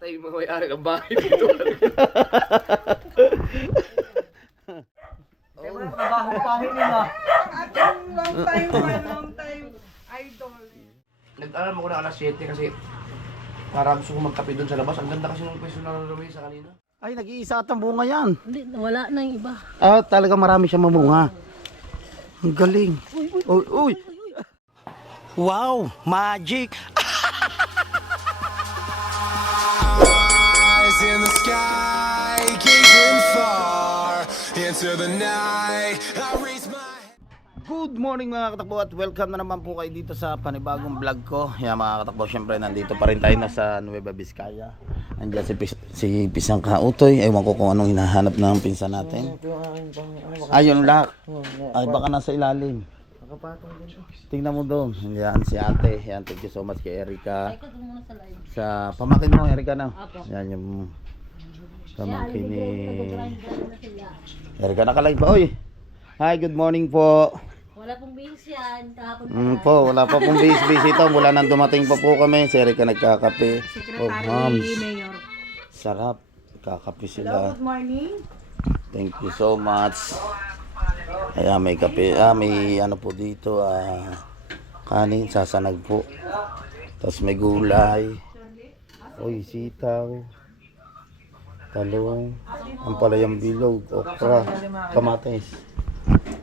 Tatay mo may-ari ng bahay dito. Trabaho-pahin nila. Long time, idol. Nag-alam ako na alas 7 kasi para gusto ko magkape doon sa labas. Ang ganda kasi ng pwesto na namin sa kanina. Ay, nag-iisa at ang bunga yan. Hindi, wala na yung iba. Ah, talaga marami siyang mamunga. Ang galing. Uy, uy. Wow, magic. Eyes in the sky, gazing far into the night. I raise my Good morning mga katakbo at welcome na naman po kayo dito sa panibagong vlog ko. Yan mga katakbo, syempre nandito pa rin tayo na sa Nueva Vizcaya. Andiyan si Pisang Kautoy. Ewan ko kung anong hinahanap ng pinsan natin. Ayun lock. Ay baka nasa ilalim. Tingnan mo doon. Yan si ate. Yan, thank you so much kay Erica. Sa pamakin mo Erica na. Yan yung pamakin ni Erica, nakalive ba? Oy. Hi, good morning po. Wala pong bihis yan. Kahapon Po, wala pa pong bis-bis ito. Mula nang dumating pa po kami. Si Erica nagkakape. Secretary Mayor. Sarap. Kakape sila. Good morning. Thank you so much. Ayan, may kape. May ano po dito. Kanin, sasanag po. Tapos may gulay. Uy, sitaw. Talong. Ampalayang bilog. Okra. Kamatis.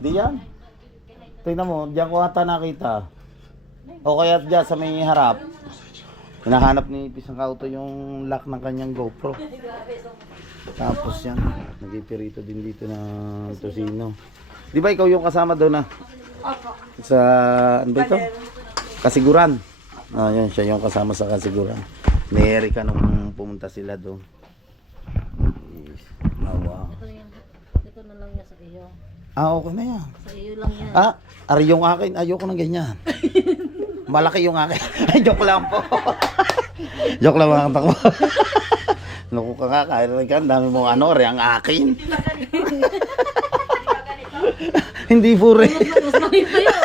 Di yan. Tingnan mo, diyan ko ata nakita. O kaya diyan sa may harap. Hinahanap ni Pisang Kautoy yung lock ng kanyang GoPro. Tapos yan, nagipirito din dito ng tosino. Di ba ikaw yung kasama doon sa, ano ba ito? Kasiguran. Yun, siya yung kasama sa Kasiguran. Ni Erica nung pumunta sila doon. Wow. Ito na lang yan sa iyo. Okay na yan. Sa iyo lang yan. Ari yung akin, ayoko ng ganyan. Malaki yung akin. Ay, joke lang po. Joke lang mga katakbo. Naku ka nga, kahit ka, dami mong ano, ari ang akin. Hindi po rin. Mas maliit pa yun.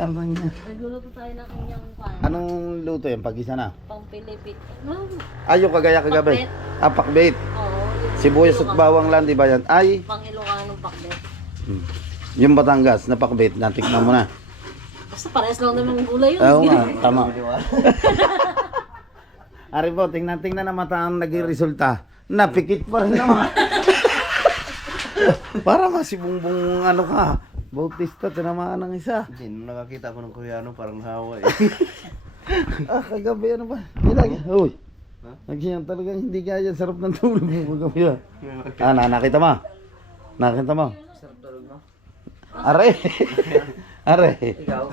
Ano niya? Nagluluto tayo ng kanyang pan. Anong luto yan? Pag-isa na? Pang Pilipit. No. Yung kagaya kagabi. Pakbet. Pakbait. Oo. Sibuyas at bawang lang, di ba yan? Ay, Pang Ilocanong pakbet. yung Batangas na pakbait, natikman mo na. Basta parehas lang naman yung gulay yun. Oo nga, tama. Ari po, tingnan na mata ang naging resulta. Napikit pa rin naman. Para masibungbong ano ka. Bautista, tinamaan ng isa. Hindi, nung nakakita ko ng Koreano parang hawa eh. Kagabi ano ba? Nilagay. Uy. Nagyan talaga hindi kaya sarap ng tulog mo kagabi. Nakita mo? Nakita mo? Sarap tulog no? Are. Are. Ikaw?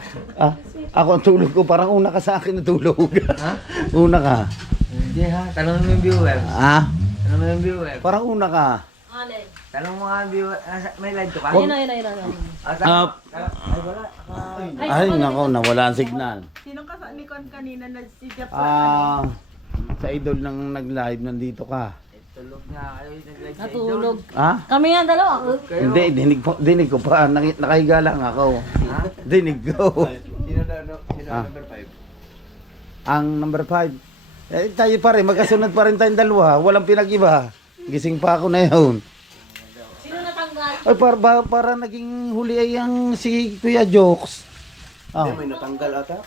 Ako ang tulog ko parang una ka sa akin na tulog. Ha? Una ka. Hindi ha, tanong mo yung viewer. Tanong mo yung viewer. Parang una ka. Alin? Tanong mo nga ang viewer. May live to ka? Ayun na. Ay, nako, nawala ang signal. Sino ka sa Nikon kanina na si Jeff Sa idol nang nag-live nandito ka. Tulog nga kayo. Nag-live sa Natulog. Kami nga dalawa. Hindi, dinig ko pa. Nakahiga lang ako. Dinig ko. Sino number 5? Ang number 5. Tayo pa rin, magkasunod pa rin tayong dalawa. Walang pinag-iba. Gising pa ako na yun. Sino natanggal? Ay, para naging huli ay ang si Kuya Jokes. May natanggal ata?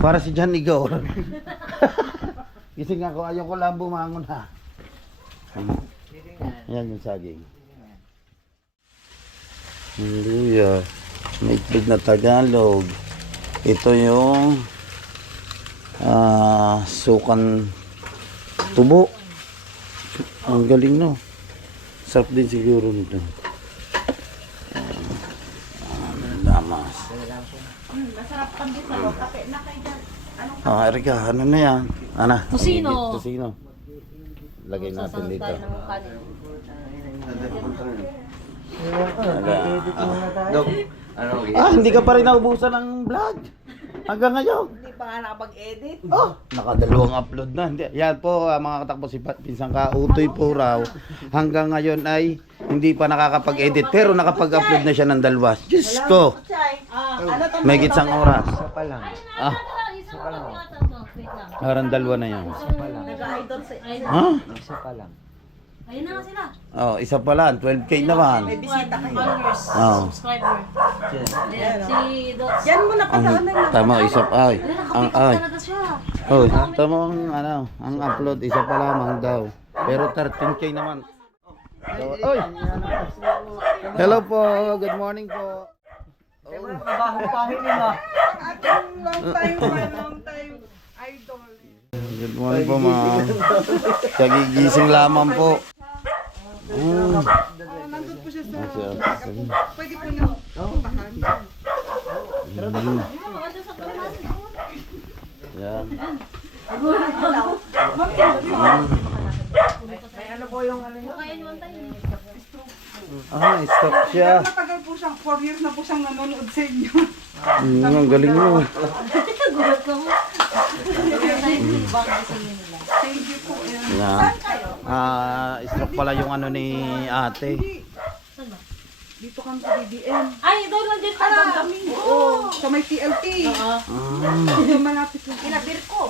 Para si John Igor. Gising ako, ayaw ko lang bumangon ha. Yan yung saging. Hallelujah. May itlog na Tagalog. Ito yung sukan tubo. Ang galing no. Sarap din siguro nito. Damas. Masarap pang din sa kape na kayo dyan. Erika, ano na yan? Ana? Tosino. Tosino. Lagay natin Sasangag dito. tayo ng kanin. Dok, ano? Hindi ka pa rin naubusan ng vlog. Hanggang ngayon. Hindi pa nga nakapag-edit. Nakadalawang upload na. Yan po mga katakbo, si Pisang Kautoy po raw. Hanggang ngayon ay hindi pa nakakapag-edit pero nakapag-upload na siya ng dalawa. Diyos ko. Ano to? May gitsang oras. Isa pa lang. Isa pa lang. Wait lang. Parang dalawa na yan. Nag-idol sa Ha? Isa pa lang. Ayun na nga sila. Oh, isa pa lang. 12K naman. bisita kayo. Followers. Oh. Subscriber. Ayan, si Dots. Yan mo na padaan na lang. Tama, isa pa. Ay. Ang ay. Talaga siya. Oh, tama ang upload. Isa pa lamang daw. Pero 13K naman. So, oy! Hello po. Good morning po. Baho-pahin nila. Long time idol. Good morning po, ma'am. Kagigising lamang po. Nandun po siya sa... Sige. Pwede po niyo puntahan. Yan. Stop siya. Matagal po siyang 4 years na po siyang nanonood sa inyo. Ang galing mo. Gulat ko mo. Thank you po. Yan. Stroke pala yung ano ni ate. Dito kami sa BBM. Ay, doon lang din pala. Oo, sa may TLT. Yung malapit yung Malapit kinabir ko.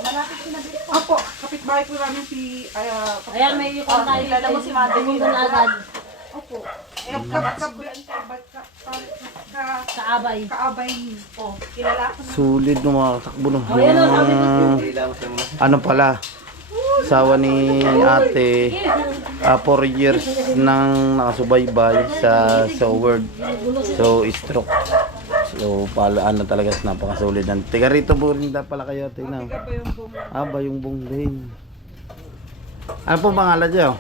Apo, kapitbahay po namin si... Ayan, may yung tayo. Alam mo si Mother. Pumunta na agad. Opo. Kaabay. Kaabay. Oh, kilala ko. Sulit ng mga katakbo no. Ayan o, sabi ko. Ano pala? Asawa ni ate. 4 years nang nakasubaybay sa world. So stroke. So pala ano talaga napakasulit ng. Tiga rito po rin pala kayo tingnan. Bayong bong din. Ano po pangalan niyo?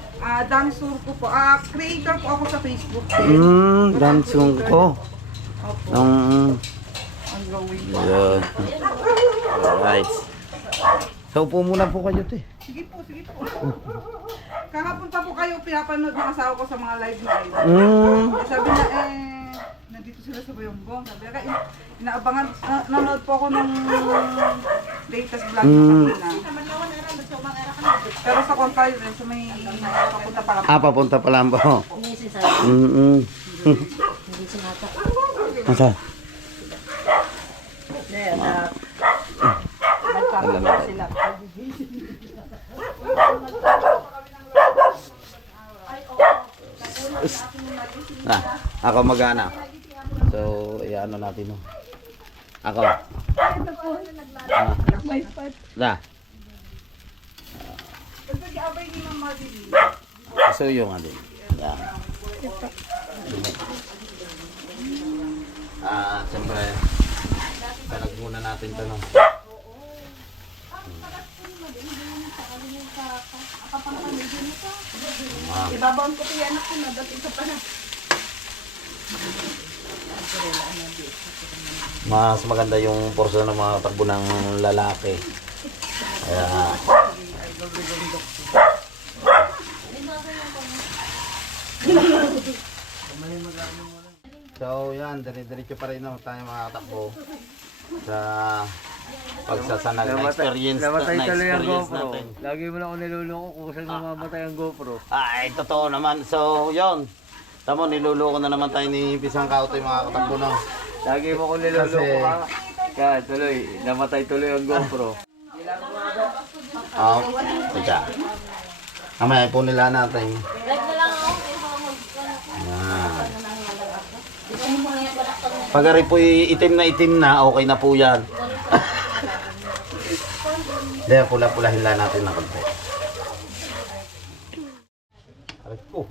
Dansur ko po. Creator po ako sa Facebook. Dansung ko. Opo. Ang Ongoing. yun. Alright. So upo muna po kayo te. Sige po, sige po. Kahapon pa po kayo pinapanood ng asawa ko sa mga live na ito. Sabi na nandito sila sa Bayongbong. Sabi na inaabangan, nanood po ako ng latest vlog na kanina. Pero sa conference, may papunta pala. Papunta pa lang po. Hindi sinasabi. Hindi sinata. Asa? Nagpapagawa sila. Ako magana. So, iano natin no. Ako. Da. Pag-abay ni Mama Dili. So yung ano. Da. Siyempre. Talag muna natin ito no. Ibabaon ko yung anak ko na dati isa pa na. Mas maganda yung portion ng mga takbo ng lalaki. Kaya so yan, dire-diretso pa rin tayo mga katakbo sa pagsasanag na experience natin. Lagi mo na ako niluloko kung saan mamamatay ang GoPro. Ay, totoo naman. So, yon. Tamo, niluloko na naman tayo ni Pisang Kautoy mga katakbo na. Lagi mo ako niluloko Kasi- ka. Kaya tuloy, namatay tuloy ang GoPro. Teka. Mamaya po nila natin. Like na lang ako. Yan. Pagari po itim na, okay na po yan. Hindi, pula-pulahin lang natin ng konti. Aray ko.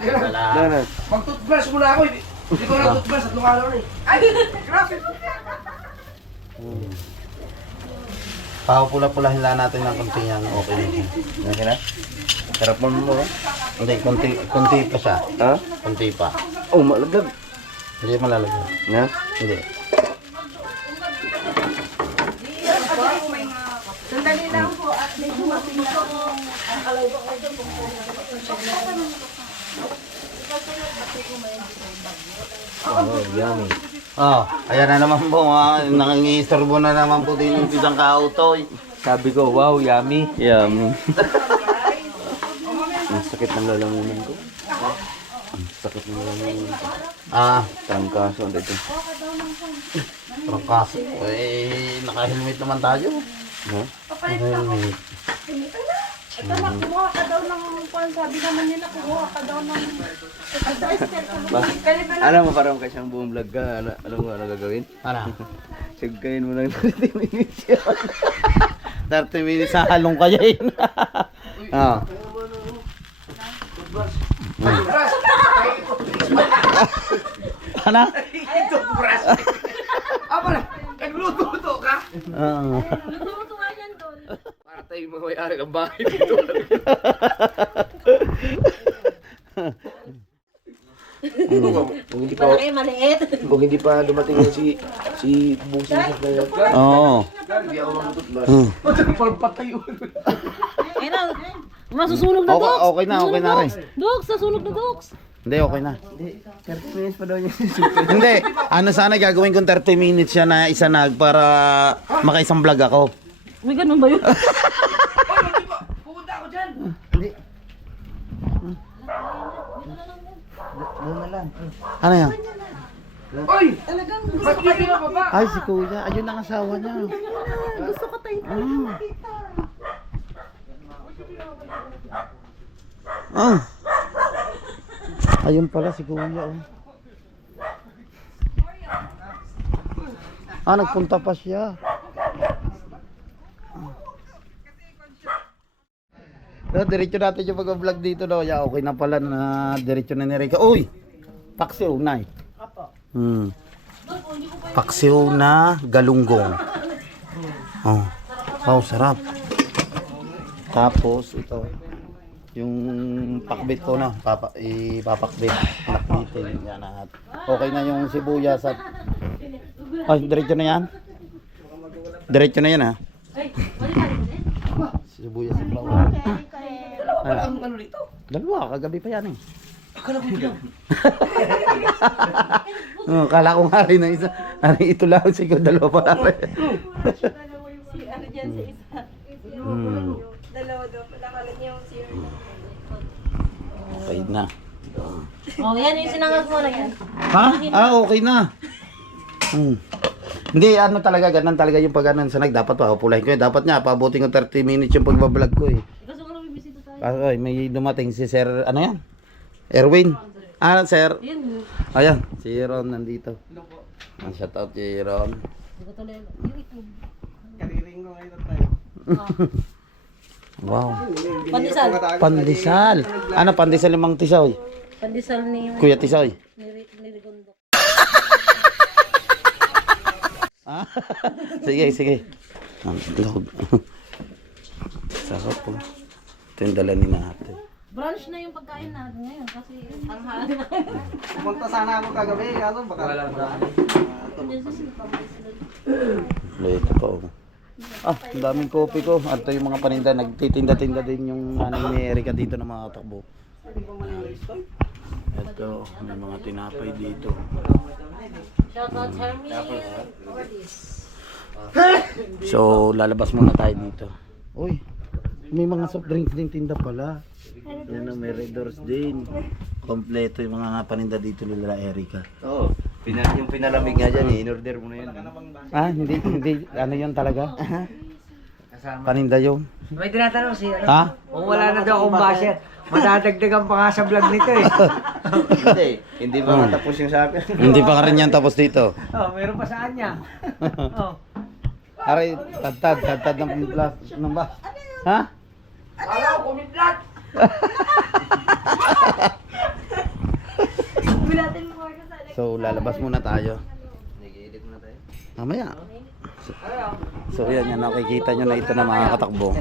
Wala. Mag-toothbrush muna ako. Hindi ko na toothbrush at araw na eh. Ay, grabe. Pula-pulahin lang natin ng konti yan. Okay na. Okay na? Sarap mo mo. Hindi, konti pa siya. Ha? Konti pa. Oh, malaglag. Hindi malalagyan. Na? Hindi. Sandali lang po at may dumating na. Oh, yummy. Ayan na naman po. Nangingistorbo na naman po din yung Pisang Kautoy. Sabi ko, wow, yummy. Yummy. Ang sakit ng lalamunan ko. Ang sakit ng lalamunan ko. Trangkaso dito. Trangkaso. naka-helmet naman tayo. No? Naka-helmet. Ito na, kumuha ka daw ng kwan. Sabi naman nila, kumuha ka daw ng Alam mo, parang kasi ang buong vlog ka. Alam mo ano gagawin? Ano? Sigkain mo lang 30 minutes yun. 30 minutes sa halong kaya yun. Ah. Ano? Ito, bras. Pala, nagluto-luto ka? Oo. luto nga yan doon. Para tayo mga may-ari ng bahay dito. Kung hindi pa, Malaki, maliit. kung hindi pa dumating na si Busing sa kaya. Oo. Hindi ako magutot ba? Hmm. Palpatay yun. Ayun na. Masusunog na, Dox. Okay na, okay na rin. Dox, nasunog na, Dox. Hindi, okay na. 30 minutes pa daw niya. Hindi, ano sana gagawin kong 30 minutes siya na isa nag para makaisang vlog ako. May ganun ba yun? Oy, hindi ba? Pupunta ako dyan. Doon na lang. Ano yan? Oy! Talagang gusto ko kayo baba. Ay, si Kuya. Ayun ang asawa niya. Gusto ko tayo makita. Ah. Ayun pala si Kuya. Oh. Ah, nagpunta pa siya. No, diretso natin yung pag-vlog dito no. Yeah, okay na pala na diretso na ni Rika. Uy! Paksiw na Paksiw na galunggong. Oh. Oh, sarap. Tapos ito yung pakbit ko na, ipapakbit, nakbitin yan at okay na yung sibuyas at ay, diretso na yan? Diretso na yan ha? Sibuyas at bawang. Ano dito? Dalawa, kagabi pa yan eh. Akala ko yun. Kala ko nga rin na isa. Ito lang, siguro dalawa pa lang. Si ano dyan sa isa. Dalawa daw. Pala niya yung si Okay na. Oh, yan yung sinangas mo na yan. Ha? Ah, okay na. Hindi, ano talaga, ganun talaga yung pag-anan sa dapat pa, upulahin ko yun. Dapat nga, paabutin ko 30 minutes yung pagbablog ko eh. Gusto ko na may bisita tayo. Ay, may dumating si Sir, ano yan? Erwin. Ah, Sir. Yun. Ayan, si Ron nandito. Shout out si Ron. Hindi ko tuloy. Yung itlog. Wow. Pandesal. Pandesal. Ano, pandesal yung Mang Tisoy? Pandesal ni Kuya Tisoy. Rigondo. Ah, sige, sige. Ang log. Sarap po. Ito yung dala ni natin. Brunch na yung pagkain natin ngayon kasi ang hali na. Pumunta sana ako kagabi, kaso baka Ito pa oh. Ah, ang daming kopi ko. At ito yung mga paninda. Nagtitinda-tinda din yung nanay ni Erika dito na mga takbo. Ito, may mga tinapay dito. Shout out Hermie for this. So, lalabas muna tayo dito. Uy, may mga soft drinks din tinda pala. Yan may Red Doors din. Kompleto yung mga paninda dito nila Erika. Oo. Yung pinalamig nga dyan eh, in-order mo na yan. Ah, hindi, ano yun talaga? Paninda yun. May tinatanong si ano, Ha? kung wala na daw akong basher, madadagdagan pa nga sa vlog nito eh. Hindi ba matapos yung sa akin? Hindi pa ka rin yan tapos dito. Oh, meron pa saan niya. Oh. Aray, tad ng plus, ng ba? Ha? Akala ko kumidlat. So, lalabas muna tayo. Nag-edit muna tayo. Mamaya. So, yan, nakikita nyo na ito na mga katakbo.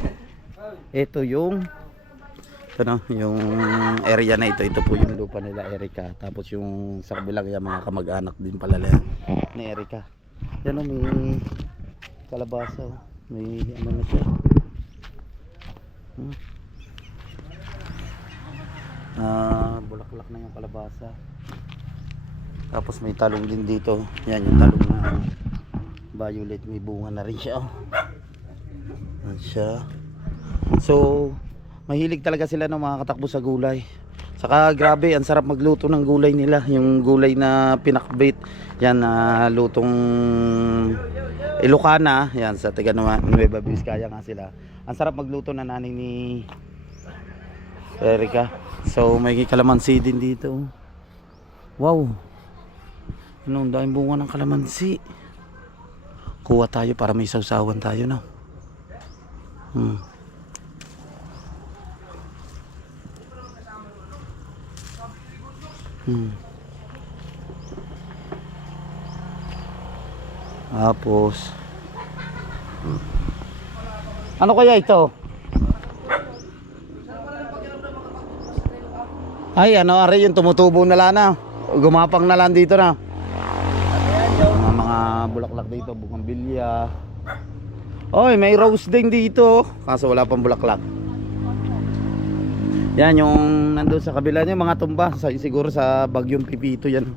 Ito yung yung area na ito. Ito po yung lupa nila Erika. Tapos yung sa kabilang yung mga kamag-anak din pala ni Erika. Yan o, may kalabasa. May ano na siya. Bulaklak na yung kalabasa. Tapos may talong din dito. Yan yung talong na violet, may bunga na rin siya. Yan siya. So, mahilig talaga sila ng mga katakbo sa gulay. Saka grabe, ang sarap magluto ng gulay nila. Yung gulay na pinakbit. Yan, lutong Ilocana, yan sa taga Nueva Vizcaya nga sila. Ang sarap magluto na nanay ni Erica. So may kalamansi din dito. Wow. Ano, ang daming bunga ng kalamansi. Kuha tayo para may sausawan tayo na. Tapos ano kaya ito? Ay, ano ari yung tumutubo na lang na. Gumapang na lang dito na. Mga bulaklak dito, bugambilya. Oy, may rose din dito. Kaso wala pang bulaklak. Yan yung nandoon sa kabila niya, mga tumba. Siguro sa Bagyong Pipito yan.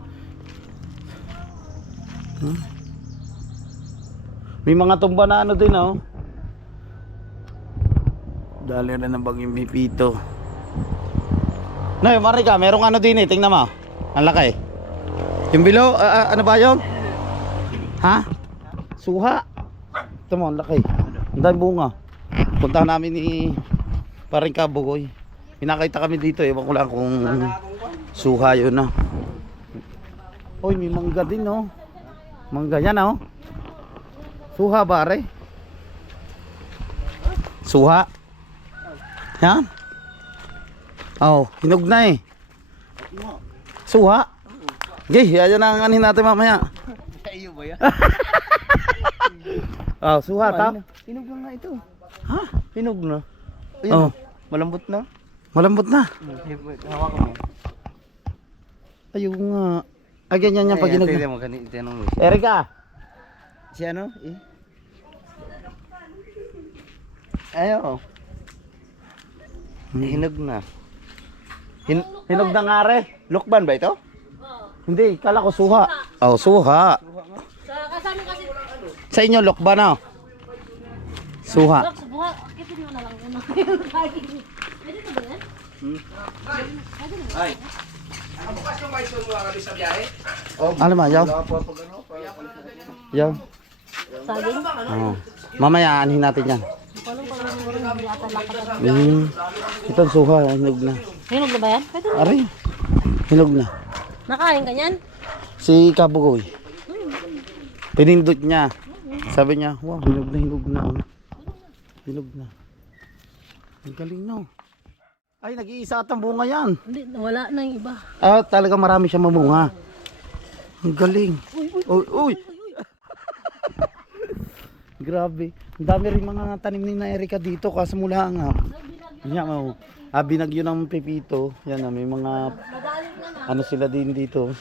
May mga tumba na ano din, oh. Dali rin ng Bagyong Pipito. Nay, Marika, merong ano din eh, tingnan mo. Ang laki. Yung below, ano ba yun? Ha? Suha. Ito mo, ang laki. Ang dami bunga. Punta namin ni Paring Kabugoy. Pinakita kami dito, ewan ko lang kung suha yun na. Oy, may mangga din, oh. Mangga yan, oh. Suha bare. Suha. Yan. Oh, hinog na eh. Suha. Okay, yan ang anin natin mamaya. Iyo ba yan? Oh, suha ta. Hinog na nga ito. Ha? Hinog na. Oh, Malambot na. malambot na. Hawakan mo. Ayun nga. Ay, ganyan yan pag hinog na. Mo ganito tanong mo. Erika. Si ano? Ayo. Hinog na. Hinog na nga re. Lukban ba ito? Hindi, kala ko suha. Oh, suha. Kasama kasi. Sa inyo, lokba na. Suha. Dok, subuha. Kitin mo na lang una. Pwede na ba yan? Ay. Ang bukas ng may mo kami sa biyahe. Alam mo, yaw. Yaw. Saging? Oh. Mamaya, anin natin yan. Palong hindi ata lakad. Ito ang suha, hinog na. Hinog na ba yan? Pwede na. Ari, hinog na. Nakain ka niyan? Si Kabugoy. Pinindot niya. Sabi niya, wow, hinog na, hinog na. Hinog na. Ang galing no. Ay, nag-iisa at ang bunga yan. Hindi, wala na yung iba. Ah, talaga marami siya mamunga. Ang galing. Uy, uy. Grabe. Ang dami rin mga tanim ni na Erika dito kasi mula nga. Yan mo. Binagyo ng pepito. Yan may mga ano sila din dito.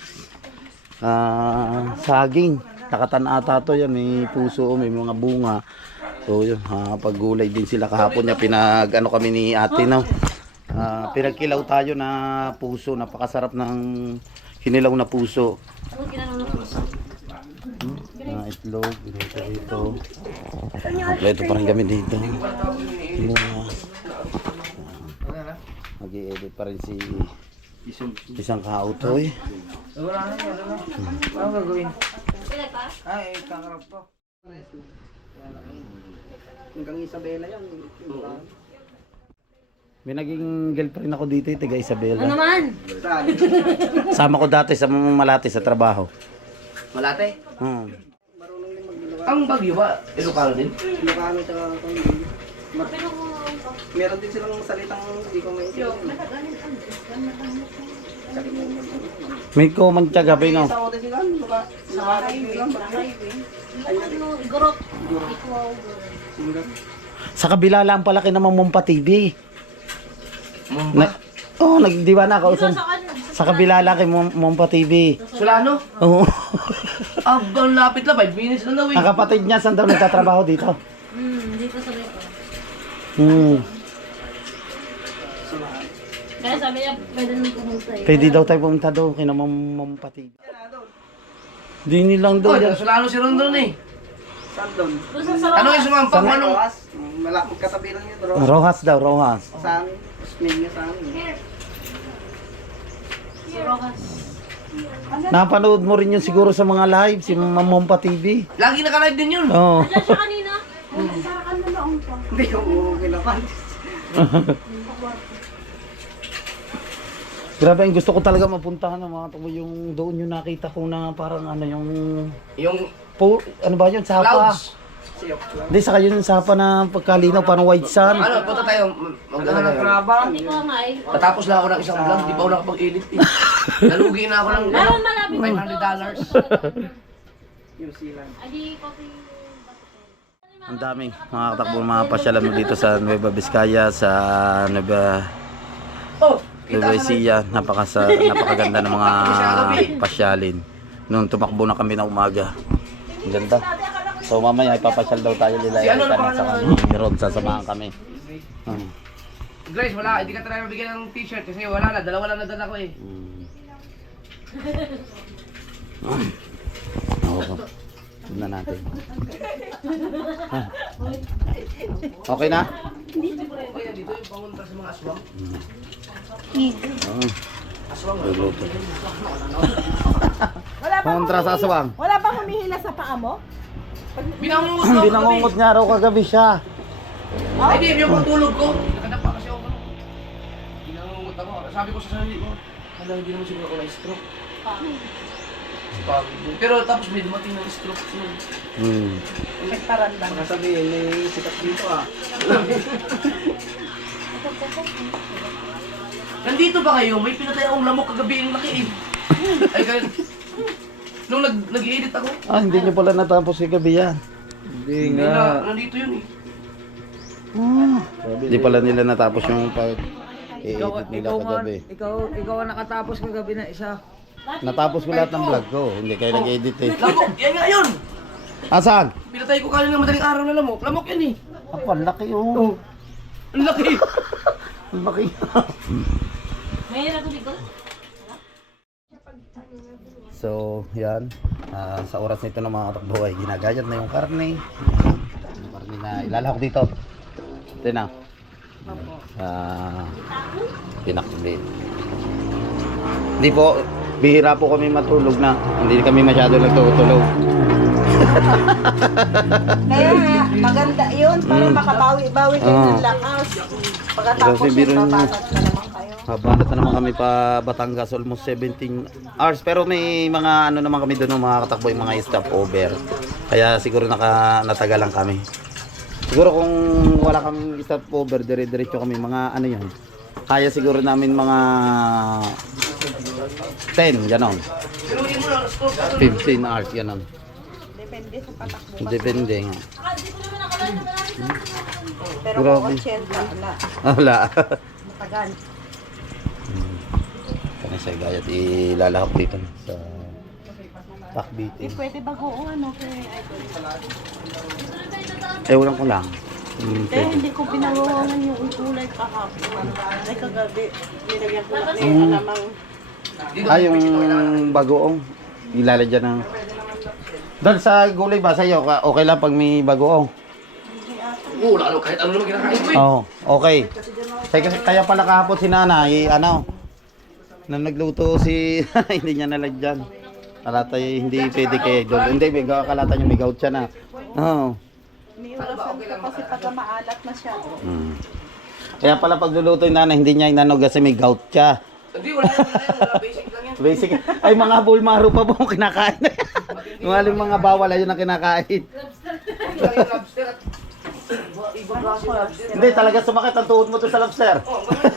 Saging. Nakatan-ata to yan. May puso, may mga bunga. So yun, paggulay din sila kahapon niya pinag-ano kami ni ate no. Pinagkilaw tayo na puso, napakasarap ng kinilaw na puso. Itlog, dito. Kompleto pa rin kami dito. Mag-i-edit pa rin si isang kautoy. Ano gagawin? Ay, kakarap po. Hanggang Isabela yan. May naging girlfriend ako dito, taga Isabela. Ano naman? Sama ko dati sa Malate sa trabaho. Malate? Ang Bagyo ba? Ilocano din? Ilocano tsaka meron din silang salitang hindi ko maintindihan. May comment ka gabi no? Sa oras sila, sa highway. Igorok. Sa kabila lang pala kay naman Mompa TV. Di ba na kausan? Sa kabila lang kay Mompa TV. Solano? Oo. Ang lapit lang, 5 minutes lang daw eh. Ang kapatid niya saan daw nagtatrabaho dito? Dito sa rito. Kaya sabi niya, pwede nang pumunta eh. Pwede daw tayo pumunta doon kay naman Mompa TV. Di nilang Oh, doon. Solano si Rondon eh. Saan doon? Doon sa Ano yung sumampang Sa manong? Rojas. Malapit katabi lang yun, Rojas. Rojas daw, Rojas. Sa amin. Smell niya sa amin. Rojas. Napanood mo rin yun siguro sa mga live, si Mamompa TV. Lagi naka-live din yun. Oo. Diyan siya kanina. Sarakan na noong pa. Hindi ko kinapantis. Grabe, ang gusto ko talaga mapuntahan ng mga tao, yung doon yung nakita ko na parang ano yung Yung ano ba yun, sapa? clouds. Hindi, saka yun yung sapa na pagkalinaw, parang white sun. Ano, punta tayo. Maganda tayo. Hindi ko nga eh. Tatapos lang ako ng isang vlog, di pa ako nakapag-edit eh. Nalugi na ako ng Meron malapit. $500. Adi, coffee. Ang daming mga katakbo mga pasyalan mo dito sa Nueva Vizcaya, sa Nueva Ecija. Napakaganda ng mga pasyalin. Noong tumakbo na kami na umaga. Ang ganda. So mamaya ipapasyal daw tayo nila. Si ano Erika na na sa pangalan? kami. Ron, sasamahan kami. Grace, wala. Hindi ka talaga mabigyan ng t-shirt kasi wala na. Dalawa lang nadala ko eh. Oo. Tignan natin. Okay na? Kaya dito yung pangunta sa mga aswang. Aswang. Luluto. Kontra sa aswang. Wala bang humihila sa paa mo? Binangungot ako Binangungot nga raw kagabi siya. Ay di, yung pagtulog ko. Nakadapa kasi ako. Binangungot ako. Sabi ko sa sarili ko, hala, hindi naman siguro ako na-stroke. Pagod. Pero tapos may dumating ng stroke. Nagparandang. Sabihin, may sikat dito ah. Nandito ba kayo? May pinatay akong lamok kagabi yung laki eh. Ay, kaya... Nung nag-i-edit ako, Hindi nyo pala natapos kagabi yan. hindi na, nandito yun eh. Hindi pala nila natapos yung pag-i-edit nila kagabi. Ikaw ang nakatapos kagabi na isa. Natapos ko lahat ng vlog ko. Hindi kayo nag-edit eh. Lamok! Yan nga yun! Asan? Pinatay ko kanina madaling araw na lamok. Lamok yan eh. Ang laki oh. Ang laki! Ang laki. Mahirap ko dito. So, yan. Sa oras nito ng mga katakbo ay ginagayat na yung karne. Yung karne na ilalahok dito. Ito na. Pinakbit. Hindi po, bihira po kami matulog na. Hindi kami masyado nagtutulog. Kaya nga, maganda yun para makabawi-bawi kayo ng lakas. Pagkatapos Kasi biro yung nyo. babanat na naman kayo. Banat na naman kami pa Batangas, almost 17 hours. Pero may mga ano naman kami doon, mga katakbo, yung mga stopover. Kaya siguro natagalan kami. Siguro kung wala kaming stopover, dire-diretso kami, mga ano yan. Kaya siguro namin mga 10, ganon. 15 hours, ganon. Depende sa patakbo. Depende nga. Pero Grabe. kung 80, wala. Wala. Matagal. Kaya sa gayat, ilalahok dito sa takbitin. Pwede bagoong ano kay Ewan ko lang. hindi ko pinagoongan yung kulay kahapon. Ay kagabi, nilagyan ko lang ng alamang. Yung bagoong ilalagyan ng doon sa gulay ba sa'yo? Okay lang pag may bagoong? Oo, lalo kahit ano naman kinakain ko eh. Oo, okay. Kaya pala kahapon si nanay, ano, na nagluto si hindi niya nalagyan. Kalata hindi pwede kay doon. Hindi, may kalata niya may gout siya na. Oo. Niurasan ko kasi pagka maalat na siya. Kaya pala pagluluto yung nanay, hindi niya inanog kasi may gout siya. Hindi, wala yan. Basic lang yan. Basic. Ay, mga bulmaro pa po kinakain. Yung aling mga bawal ayun ang kinakain. Lagi yung lobster at... Ibang klase yung lobster. Hindi, talaga sumakit ang tuhod mo to sa lobster. Oo, ganun.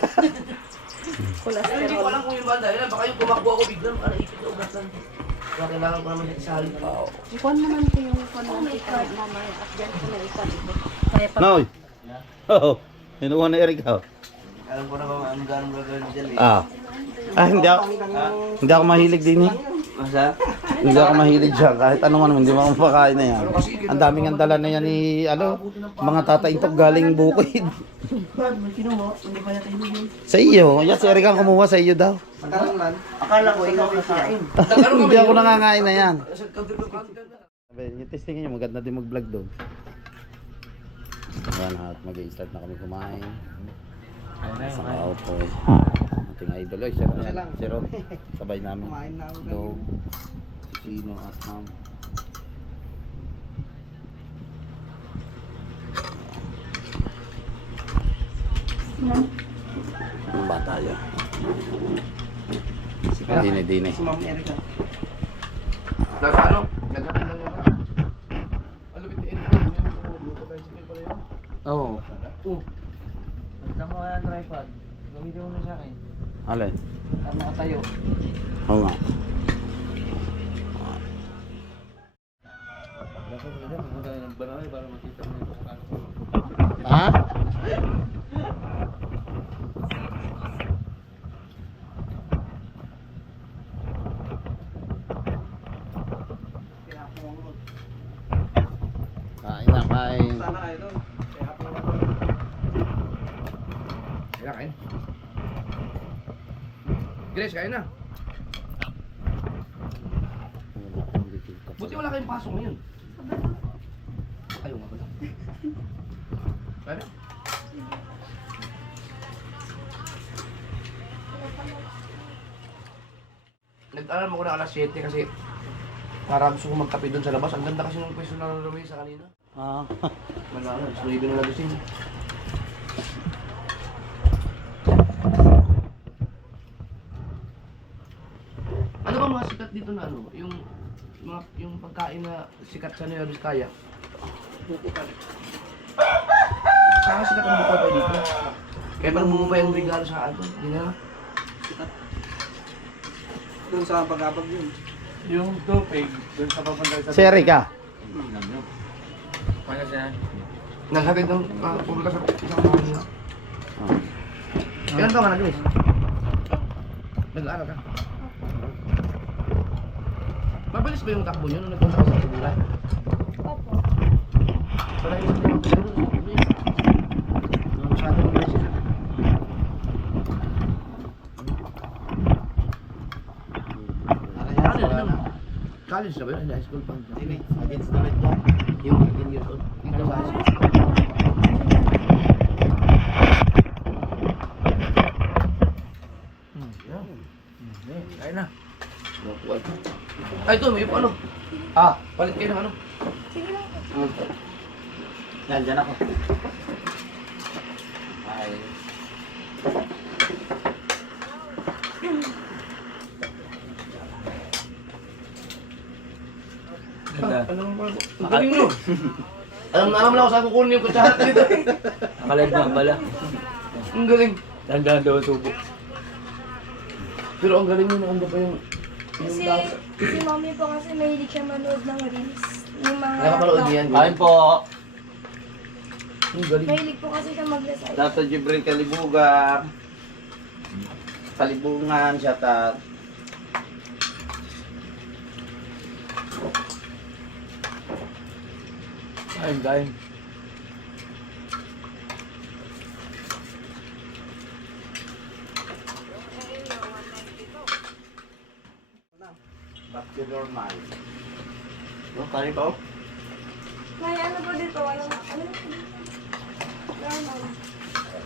Pero hindi ko alam kung yung banda. Baka yung tumakbo ako biglang, ikot na ugatan. Kaya kailangan ko naman isali pa. Ikuan naman ko yung ikuan ng ikad mamaya at dyan ko na ikad. Kaya pag Noy. Oo. Hinuha na Erika. Alam ko na ba ang gano'ng gagawin dyan eh. Hindi ako mahilig din eh. Masa? Hindi ako mahilig dyan. Kahit ano man, hindi mo mapakain na yan. Ang daming ang dala na yan ni, mga tataintok galing bukid. May kinuha, hindi pa natin yun. Sa iyo. Yan, si Erika kumuha sa iyo daw. Akala ko ikaw nasain. Hindi ako nangangain na yan. Yung testingin nyo, maganda din mag-vlog doon. Ayan, at mag-i-start na kami kumain. Sa kaupo. Ating idol. Ay, sir. Isa lang. Si Ron. Sabay namin. Kumain na ako. Dog. Si Sino at Ma'am. Ang bata yan. Dine. Si Ma'am Erica. Nasa ano? Nagkakita lang ako. Alupit ni Eric. Tricycle pala yun. Oo. Basta mo ang tripod. Gamitin mo na sa akin. Alin? Para makatayo. Oo nga. Ha? Kain na, kain. Sana kayo doon. Kaya po ako. Kaya kain. Grace, kain na. Buti wala kayong pasok ngayon. Ayaw nga pala. Pwede? Nag-alam ako na alas 7 kasi parang gusto ko magkape doon sa labas. Ang ganda kasi ng pwesto na Ruiz sa kanina. Ah. Wala na, sulido na lagusin. Ano ba mga sikat dito na ano? Yung pagkain na sikat sa Nueva Vizcaya? Saka sikat ang bukal pa dito. Kaya parang bumubay ang regalo sa ato. Hindi na. Doon sa pag-abag yun. Yung tubig, dun sa papunta sa... Si Erica. Paano siya? Naghatid ng pumunta sa isang bahay niya. Ilan taon ka na, Grace? Nag-aaral ka? Mabilis ba yung takbo niyo nung nagpunta ka sa Sibulan? Opo. Wala yung sa ating beses. College na ba yun? High school pa? Hindi, against the red yan. Yung 15 years old. Dito sa high school. Kain na. Ay, ito, may ano? Ah, palit kayo ng ano? Sige lang. Yan, dyan ako. Ay. Alam mo ba? Ang galing nyo. Alam na ako saan kukunin yung kutsara dito. Nakalive na pala. Ang galing. Tandaan daw tubo. Pero ang galing nyo na ando pa yung Kasi lasa. si mommy po kasi mahilig siya manood ng reels. Yung mga... Nakapanood niyan. Kain po. Ang galing. Mahilig po kasi siya mag-recite. Dato Jibril Kalibugan. Kalibungan siya ta. Kain. Back to normal. No, kain pa oh. May ano po dito? Ano po dito?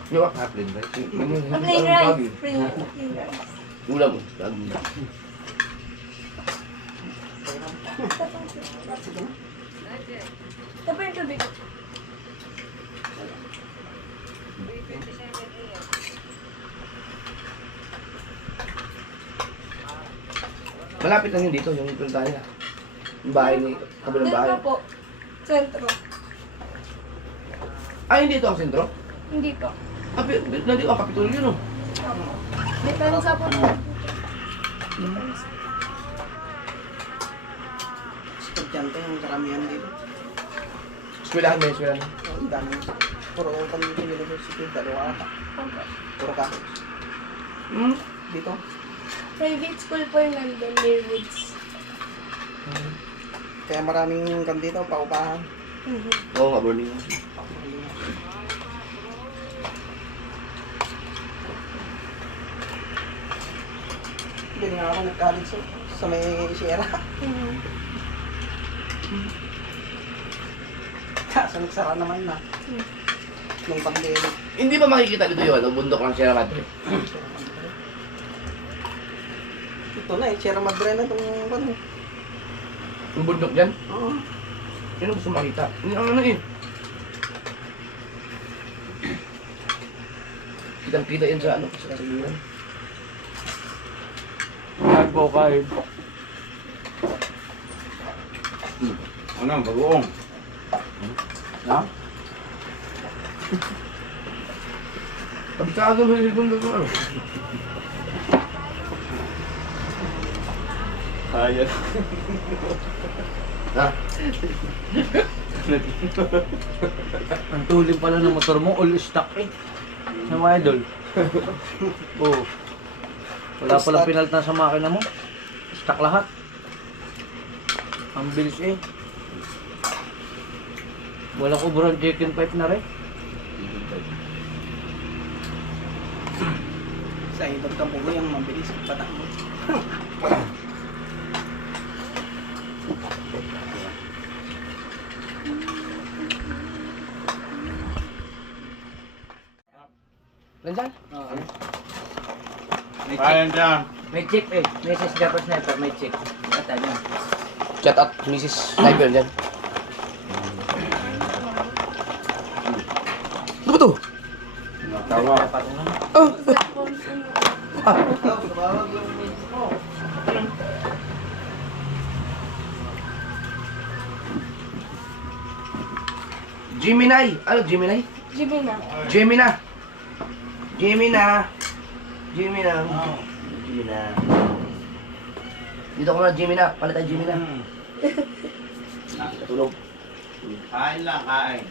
Yung wak na plain rice. Plain rice. Plain rice. Ulam mo. Lagi. Tapos yung tubig. Malapit lang yun dito, yung punta nila. Yung bahay ni kabilang Doon bahay. pa po. Sentro. Ah, hindi ito ang sentro? Hindi po. Ah, nandito ang kapitulo yun oh. Depensa po. Estudyante yung karamihan dito. Eskwelahan may eskwelahan. Ang dami. Puro community university. Dalawa ata. Puro college. Hmm? Dito. Private school po yung nandun, Learwoods. Kaya maraming kan dito, paupahan. Oo nga, burning. Hindi nga ako nag-college sa may Sierra. Kaso nagsara naman na. Nung pandemic. Hindi ba makikita dito yun? Ang bundok ng Sierra Madre? Ito na eh, Sierra Madre na itong ano. Yung bundok dyan. Oo. Yun ang gusto makita. Ano eh. Kitang-kita yun sa ano, sa kasiluran. Kahit po, kahit. Ano, bagoong. Ha? Pagkado mo yung bundok mo ano. Kaya. Ha? Ang tulim pala ng motor mo, all stock eh. Sa mga idol. Oo. Wala palang pinalitan sa makina mo. Stock lahat. Ang bilis eh. Walang ubrang chicken pipe na rin. Sa idol ka po yung mabilis ang patak mo. Nandiyan? Ayan dyan. May chip eh. Mrs. Gapper Sniper, may chip. Kata niya. Chat out, Mrs. Sniper dyan. Ano ba to? Tawa. Gemini. Ano, Gemini? Jimena. Gemina. Gemina. Gemina. Gemina. Dito ko na Gemina. Palitan Gemina. Tulog. Kain lang, kain.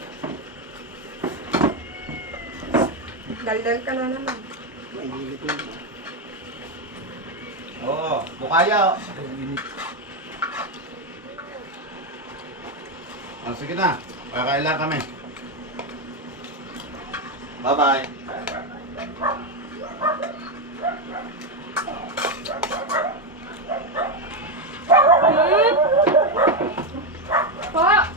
Daldal ka na naman. Oo, bukaya. Sige na, kakain lang kami. Bye-bye. Pa!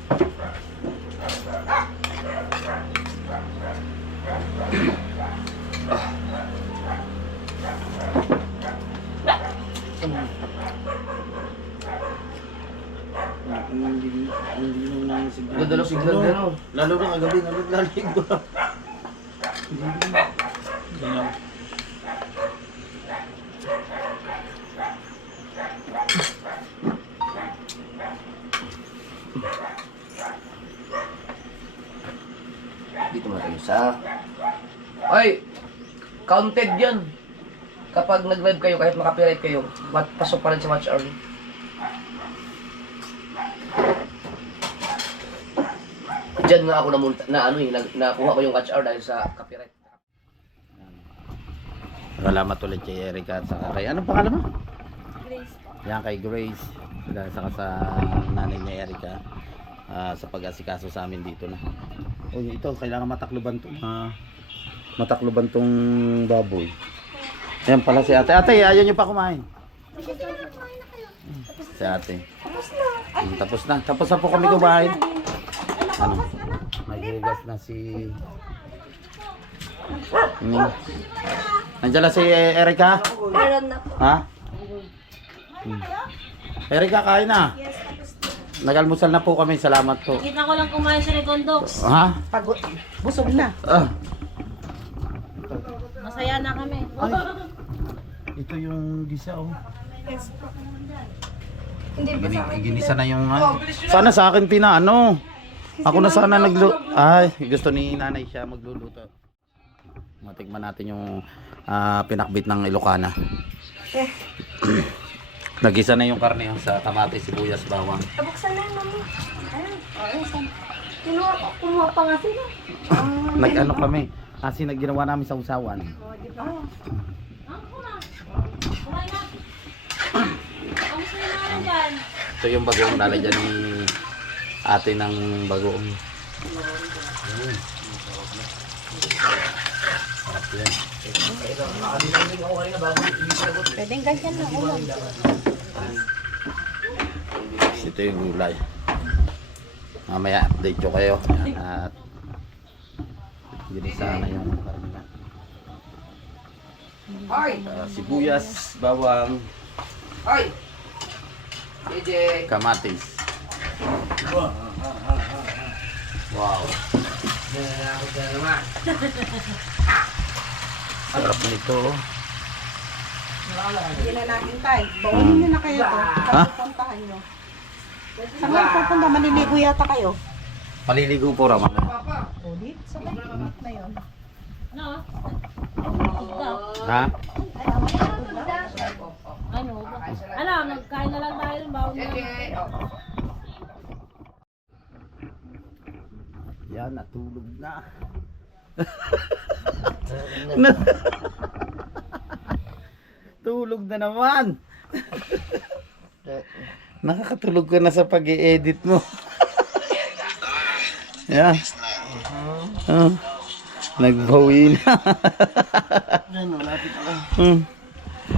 Ganda ng signal dyan oh. Lalo na kagabi, nalalalig ba? Dito muna tayo sa... Ay! Counted yan. Kapag nag-live kayo, kahit makapiright kayo, pasok pa rin sa watch hour. Diyan nga ako nakuha ko yung watch hour dahil sa copyright. Salamat ulit kay Erica at saka kay... Anong pangalan mo? Grace po. Yan kay Grace. Saka sa nanay niya Erica. Sa pag-asikaso sa amin dito na. Oh, ito kailangan matakluban to. Matakluban tong baboy. Ayan pala si ate. Ate, ayaw niyo pa kumain. Si ate. Tapos na. Tapos na po kami kumain. Ano? May hugas na si... Nandiyan na si Erica? Meron na po. Ha? Erica, kain na. Yes, tapos na. Nagalmusal na po kami. Salamat po. Kita ko lang kumain sa Recondox. Ha? Pagod. Busog na. Masaya na kami. Ay, ito yung gisa oh. Yes po. Hindi ba sa akin? Ginisa na yung sana sa akin pinaano. Ako na sana ay, gusto ni nanay siya magluluto. Matikman natin yung pinakbit ng Ilocana. Nagisa na yung karne sa kamatis, sibuyas, bawang. Buksan na mami. Ayun. Kumuha pa nga sila. Nag-ano kami, kasi nagginawa namin sa usawan. Oh, di ba? Kumain na. Kamusta yung mga dyan? Ito yung bagoong lalagyan ng ate ng bagoong. Sarap yan. Pwedeng ganyan na ulam. Ito yung gulay. Mamaya update ko kayo. At ginisa na yung karne na. Sibuyas, bawang, Ay! JJ! Kamatis. Wow. Sarap nito. Hindi na natin tayo. Bawalin nyo na kayo to. Ha? Pupuntahan nyo. Saan kayo pupunta? Maliligo yata kayo. Paliligo po raw mamaya. O, di. Sabay. Na yun. Ano? Ha? Ano? Ano? Magkain na lang tayo ng bawang na. JJ! Oh. Yan, natulog na. Tulog na naman. Nakakatulog ka na sa pag-i-edit mo. Yan. Nagbawi na.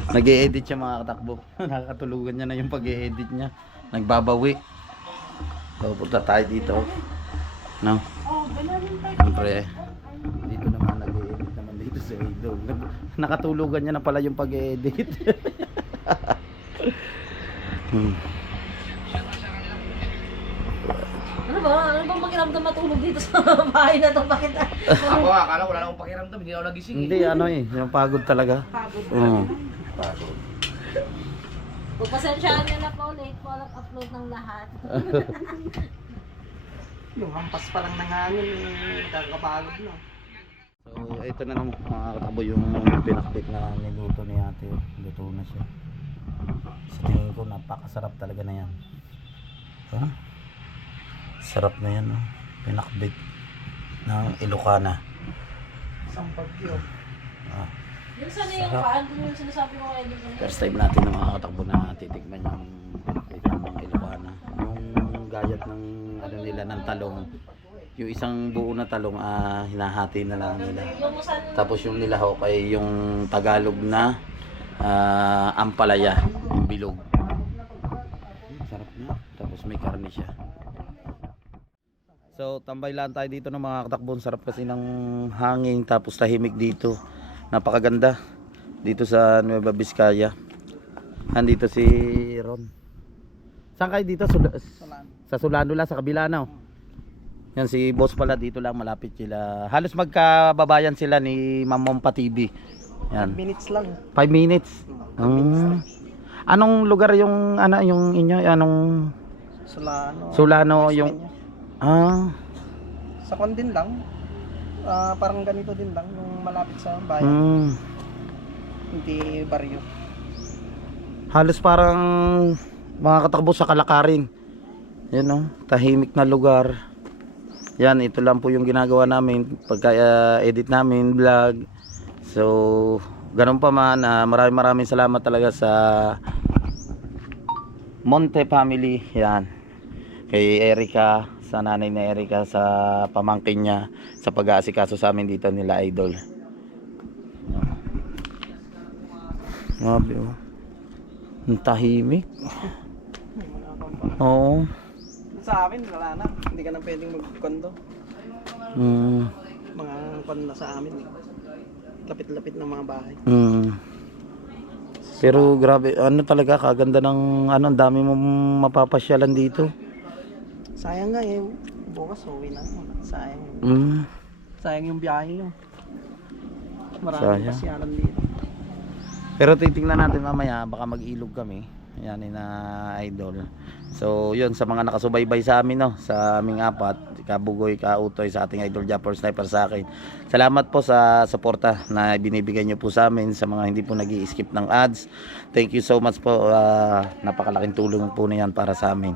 Nag-i-edit siya mga katakbo. Nakakatulugan niya na yung pag-i-edit niya. Nagbabawi. So, punta tayo dito. No? Siyempre, dito naman nag-i-edit naman dito sa Idol. Nakatulugan niya na pala yung pag-i-edit. Ano ba? Ano bang pakiramdam matulog dito sa bahay na to? Bakit? Ako nga, akala wala na akong pakiramdam, hindi na ako nagising. Hindi, ano eh, yung pagod talaga. Pagod. Pagpasensyaan nyo na po, late po ang upload ng lahat. Yung hampas pa lang ng hangin, kakapagod na. So, ito na naman mga katakbo yung pinakbit na niluto ni ate. Luto na siya. Sa tingin ko, napakasarap talaga na yan. Ha? Sarap na yan, oh. Pinakbit ng Ilocana. Isang bagyo. Ah. Yung sana yung paan, yung sinasabi ko kayo dito. First time natin na mga katakbo na titikman yung pinakbit ng Ilocana. Yung gayat ng ano nila ng talong. Yung isang buo na talong hinahati na lang nila. Tapos yung nilahok ay yung Tagalog na ampalaya, yung bilog. Sarap na. Tapos may karne siya. So tambay lang tayo dito ng mga katakbo. Sarap kasi ng hangin tapos tahimik dito. Napakaganda dito sa Nueva Vizcaya. Nandito si Ron. Saan kayo dito? Sa Sulanula, sa kabila na. Yan si boss pala dito lang, malapit sila. Halos magkababayan sila ni Ma'am Mompa TV. Yan. Minutes lang. 5 minutes. Anong lugar yung yung inyo? Anong Sulano yung Sa kon din lang. Parang ganito din lang nung malapit sa bayan. Hindi baryo. Halos parang mga katakbo sa Kalakarin. Yan oh, tahimik na lugar. Yan, ito lang po yung ginagawa namin pagka edit namin vlog. So, ganun pa man, maraming salamat talaga sa Monte family. Yan. Kay Erica, sa nanay na Erica, sa pamangkin niya, sa pag-aasikaso sa amin dito nila Idol. Grabe oh. Ang tahimik. Oo. Sa amin, wala na. Hindi ka na pwedeng magkondo. Mga kondo na sa amin. Lapit-lapit ng mga bahay. Pero grabe, ano talaga, kaganda ng ang dami mong mapapasyalan dito. Sayang nga eh. Bukas uwi na. Sayang. Sayang yung biyahe nyo. Maraming pasyalan dito. Pero titingnan natin mamaya, baka mag-ilog kami. Yan na Idol. So yun, sa mga nakasubaybay sa amin, no, sa aming apat, Kabugoy, Kautoy, sa ating Idol Japper Sniper sa akin. Salamat po sa suporta na binibigay nyo po sa amin, sa mga hindi po nag-i-skip ng ads. Thank you so much po. Napakalaking tulong po na yan para sa amin.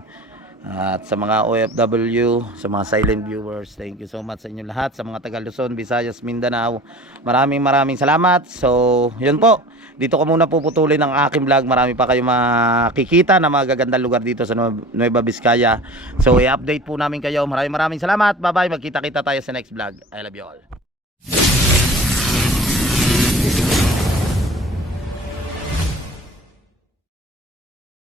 At sa mga OFW, sa mga silent viewers, thank you so much sa inyo lahat. Sa mga taga Luzon, Visayas, Mindanao, maraming salamat. So yun po, dito ko muna puputulin ang aking vlog. Marami pa kayo makikita na magagandang lugar dito sa Nueva Vizcaya. So i-update po namin kayo. Maraming salamat. Bye bye, magkita-kita tayo sa next vlog. I love you all.